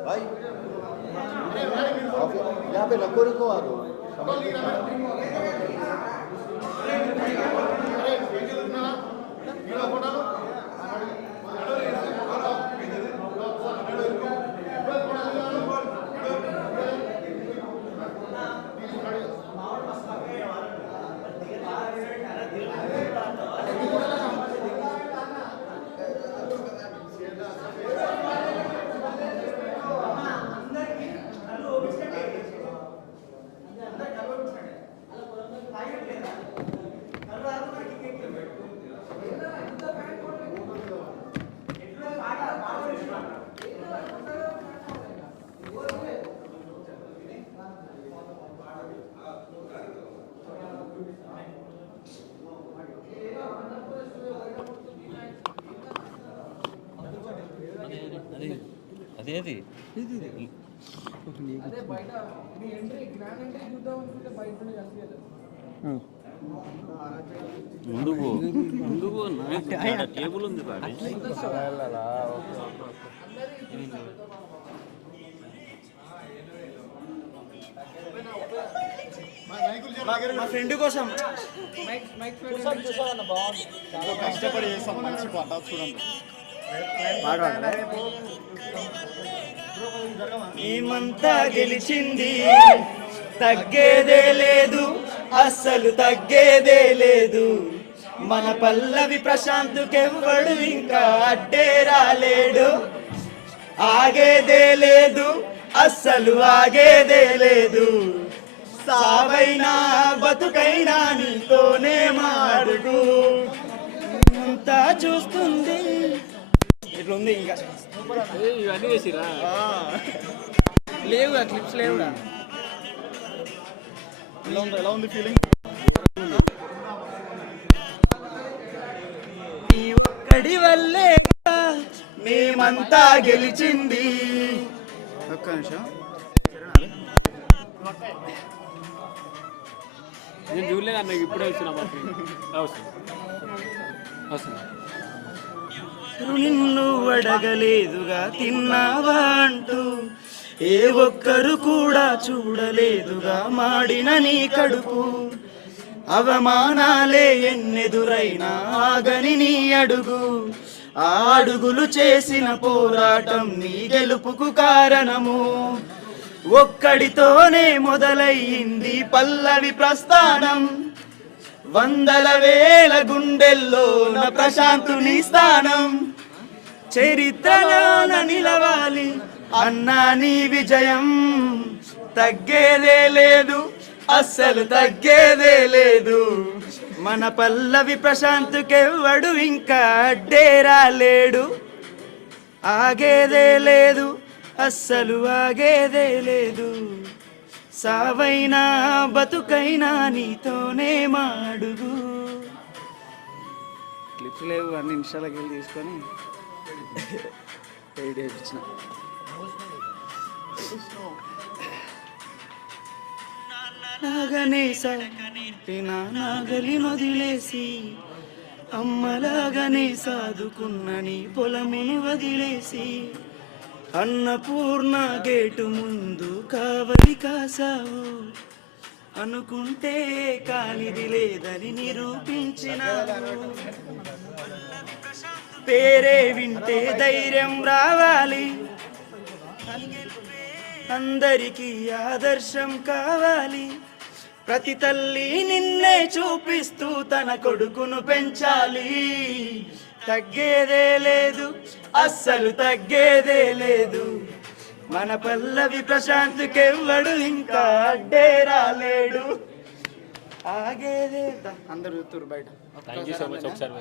भाई यहाँ पे रखो रखो आ दो అదేది ముందుకు ముందుకు టేబుల్ ఉంది మా ఫ్రెండ్ కోసం కష్టపడి చేస్తాం మంచి పాట చూడండి ఏమంతా గెలిచింది తగ్గేదే లేదు అస్సలు తగ్గేదే లేదు మన పల్లవి ప్రశాంత్కెవ్వడు ఇంకా అడ్డే రాలేడు ఆగేదే లేదు అస్సలు ఆగేదే లేదు సావైనా బతుకైనా నీతోనే మాడుగు అంతా చూస్తుంది ఇట్లుంది ఇంకా ఇవన్నీ వేసిరా లేవుగా క్లిప్స్ లేవుగా ఎలా ఉంది ఫీలింగ్ ఈ ఒక్కడి వల్లే మేమంతా గెలిచింది ఒక్క నిమిషం నేను చూడలేదు అన్న ఇప్పుడే వచ్చిన వస్తుంది నిన్ను అడగలేదుగా తిన్నావా అంటూ ఏ ఒక్కరు కూడా చూడలేదుగా మాడిన నీ కడుపు అవమానాలే ఎన్నెదురైనా ఆగని నీ అడుగు ఆ అడుగులు చేసిన పోరాటం నీ గెలుపుకు కారణము ఒక్కడితోనే మొదలయ్యింది పల్లవి ప్రస్థానం వందల వేల గుండెల్లోన ప్రశాంతుని స్థానం చరిత్రలోన నిలవాలి అన్నా నీ విజయం తగ్గేదే లేదు అస్సలు తగ్గేదే లేదు మన పల్లవి ప్రశాంత్కెవ్వడు ఇంకా అడ్డే రాలేడు ఆగేదే లేదు అస్సలు ఆగేదే లేదు సావైనా బతుకైనా నీతోనే మాడుగు క్లిప్స్ లేవు అన్ని ఇన్స్టాలోకి వెళ్ళి తీసుకొని ఎడిట్ చేయించిన నాగనేసా నాగలి వదిలేసి అమ్మలాగానే సాదుకున్న నీ పొలమును వదిలేసి అన్నపూర్ణ గేటు ముందు కావలి కాసావు అనుకుంటే కానిది లేదని నిరూపించినావు పేరే వింటే ధైర్యం రావాలి అందరికీ ఆదర్శం కావాలి ప్రతి తల్లి నిన్నే చూపిస్తూ తన కొడుకును పెంచాలి తగ్గేదే లేదు అస్సలు తగ్గేదే లేదు మన పల్లవి ప్రశాంత్కెవ్వడు ఇంకా అడ్డే రాలేడు ఆగేదే అందరూ చూస్తున్నారు బయట. థ్యాంక్ యూ సో మచ్ ఒకసారి